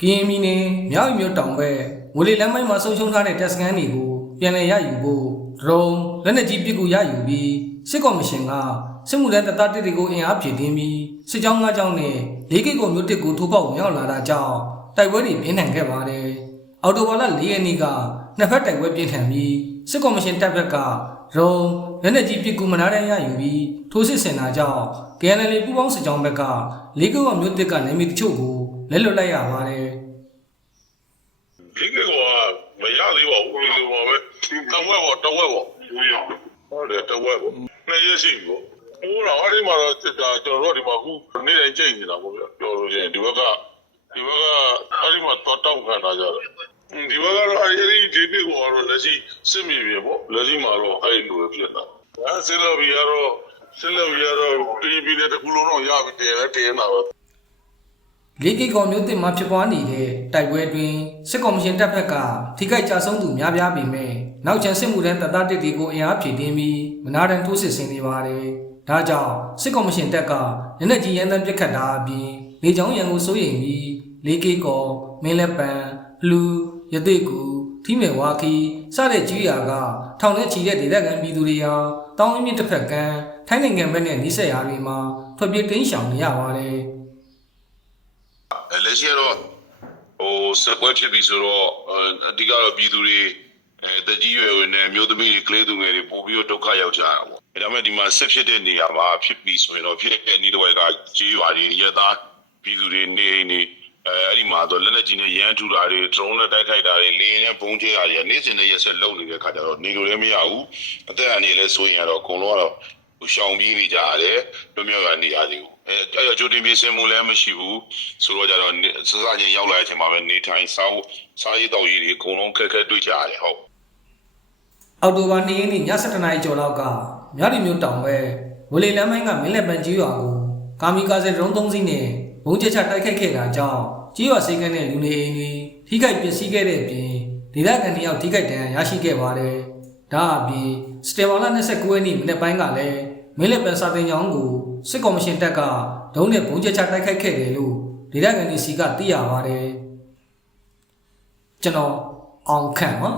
ကရင်ပြည်နယ်မြောက်ရီမြို့တောင်ဘက်ဝလေလမ်းမိုင်းမှာဆုံးရှုံးထားတဲ့တပ်စခန်းတွေကိုပြန်လည်ရယူဖို့ဒရုန်းလက်နက်ကြီးပစ်ကူရယူပြီးစစ်ကော်မရှင်ကစစ်မှုထမ်းတပ်သားတွေကိုအင်အားဖြည့်တင်းပြီးစစ်ကြောင်း၅ကြောင်းနဲ့၄ကိတ်ကိုမြို့တစ်ကိုထိုးပေါက်ဝင်ရောက်လာတာကြောင့်တိုက်ပွဲတွေပြင်းထန်ခဲ့ပါတယ်။အော်တိုဘာလ၄ရက်နေ့ကနှစ်ဖက်တိုက်ပွဲပြင်းထန်ပြီးစစ်ကော်မရှင်တပ်ဘက်ကဒရုန်းလက်နက်ကြီးပစ်ကူမနာတဲ့ရယူပြီးထိုးစစ်ဆင်တာကြောင့် KNL ပူးပေါင်းစစ်ကြောင်းဘက်က၄ကိတ်ကိုမြို့တစ်ကနေမီတချို့ကို လက်လွတ်လိုက်ရပါတယ်။ဒီကေကမရသေးပါဘူးဒီလိုပါပဲတဝက်ပေါ့တဝက်ပေါ့ဟုတ်တယ်တဝက်ပေါ့နှစ်ရက်ရှိပြီပေါ့ဟိုတော့အဲ့ဒီမှာတော့စစ်တာကျွန်တော်တို့ဒီမှာခုနေ့တိုင်းချိန်နေတာပေါ့ဗျာပြောလို့ရှိရင်ဒီဘက်ကဒီဘက်ကအဲ့ဒီမှာတော့တောက်ခံတာကြတယ်ဒီဘက်ကတော့အဲ့ဒီဒီနေ့ကတော့လက်ရှိစစ်မြေပြင်ပေါ့လက်ရှိမှာတော့အဲ့လိုပဲဖြစ်တာအဲစစ်လို့ပြီးတော့စစ်လို့ပြီးတော့တီးပြီးတဲ့တကူလုံးတော့ရပြီတယ်လဲတင်နေတာပဲ လေးကိတ်ကော်မျိုးတင်မှာဖြစ်ပွားနေတဲ့တိုက်ပွဲတွင်စစ်ကော်မရှင်တပ်ဖက်ကထိခိုက်ကြဆုံးသူများပြားပေမဲ့နောက်ချန်စစ်မှုထမ်းတပ်သားတစ်တွေကိုအင်အားဖြည့်တင်းပြီးမနာတန်ထိုးစစ်ဆင်နေပါတယ်။ဒါကြောင့်စစ်ကော်မရှင်တပ်ကလက်နက်ကြီးရန်တမ်းပစ်ခတ်တာအပြင်လေကြောင်းရန်ကိုစိုးရိမ်ပြီးလေးကိတ်ကော်မင်းလက်ပံလူရတိကူထီမေဝါခီစတဲ့ကြီးရာကထောင်ထဲချီတဲ့ဒေသခံပြည်သူတွေဟာတောင်းအင်းမြစ်တစ်ဖက်ကမ်းထိုင်းနိုင်ငံဘက်နဲ့နှိစက်ရာတွေမှာထွက်ပြေးတင်းရှောင်နေရပါတယ်။အဲ လက်ရှိကတော့ဟိုစပွဲဖြစ်ပြီဆိုတော့အဓိကတော့ပြည်သူတွေအဲတကြီးရွယ်ဝင်နဲ့မျိုးသမီးတွေကလေးသူငယ်တွေပို့ပြီးတော့ဒုက္ခရောက်ကြတာပေါ့အဲဒါမဲ့ဒီမှာဆက်ဖြစ်တဲ့နေရာမှာဖြစ်ပြီဆိုရင်တော့ဖြစ်တဲ့ဤတစ်ဝက်ကကြေးရွာတွေရသားပြည်သူတွေနေအိမ်တွေအဲအဲ့ဒီမှာတော့လက်လက်ကြီးနဲ့ရမ်းထူတာတွေ drone နဲ့တိုက်ခိုက်တာတွေလေယာဉ်နဲ့ပုံကျဲတာတွေနေ့စဉ်နဲ့ရက်ဆက်လုပ်နေတဲ့ခါကျတော့နေလို့လည်းမရဘူးအသက်အန္တရာယ်လည်းစိုးရင်ကတော့အကုန်လုံးကတော့ဟိုရှောင်ပြီးနေကြရတယ်လွမြောက်ရနေရသေးဘူး အဲအဲ့တော့ကြိုတင်ပြေးစင်မှုလည်းမရှိဘူးဆိုတော့ကြတော့နေစစချင်းရောက်လာတဲ့အချိန်မှာပဲနေထိုင်စားဖို့စားရေးတောက်ရေးတွေအကုန်လုံးခက်ခဲတွေ့ကြရတယ်ဟုတ်အောက်တိုဘာ2ရက်နေ့ည7:00နာရီကျော်လောက်ကမြရီမျိုးတောင်ပဲဝလေလမ်းမိုင်းကမင်းလက်ပံကြီးရွာကိုကာမီကာဆယ်ဒရုန်းသုံးစီးနဲ့ဘုံကျချတိုက်ခိုက်ခဲ့တာကြောင့်ကြီးရွာစိတ်ကန်းတဲ့လူနေအိမ်တွေထိခိုက်ပျက်စီးခဲ့တဲ့အပြင်ဒေသခံတယောက်ထိခိုက်ဒဏ်ရာရရှိခဲ့ပါတယ်။ဒါအပြင်စတေဘာလ29ရက်နေ့မနေ့ပိုင်းကလည်း မင်းလက်ပံစာတင်ကြောင်းကိုစစ်ကော်မရှင်တပ်ကဒုံးနဲ့ဘုံကျချတိုက်ခိုက်ခဲ့တယ်လို့ဒေသခံတွေစီကသိရပါတယ်။ကျွန်တော်အောင်ခန့်ပါ